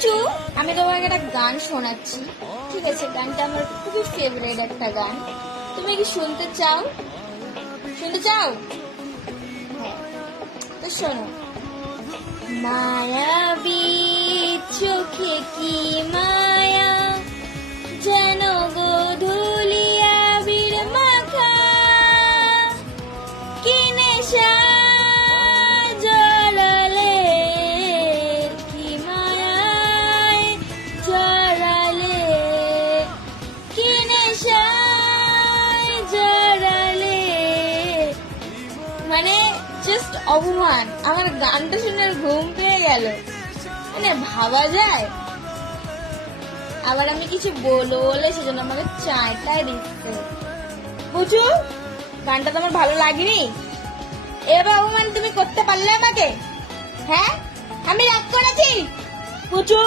পুচু, আমি তোমাকে একটা গান শোনাচ্ছি, ঠিক আছে? গানটা আমার খুবই ফেভারিট একটা গান। তুমি কি শুনতে চাও? শুনতে চাও? হ্যাঁ, তো শোনো। মায়াবী চোখে কি মায়া, যেন গোধূলি আবির মাখা, কি নেশা জড়ালে, কি মায়ায় জড়ালে, কি নেশায় জড়ালে। মানে জাস্ট অপমান। আমার গানটা শুনে ঘুম পেয়ে গেল, মানে ভাবা যায়? আবার আমি কিছু বলবো বলে সেজন্য আমাকে চায়টাই দিচ্ছে। বুঝু, গানটা তোমার ভালো লাগেনি? এবার অপমান তুমি করতে পারলে আমাকে? হ্যাঁ, আমি রাগ করেছি? বুঝু।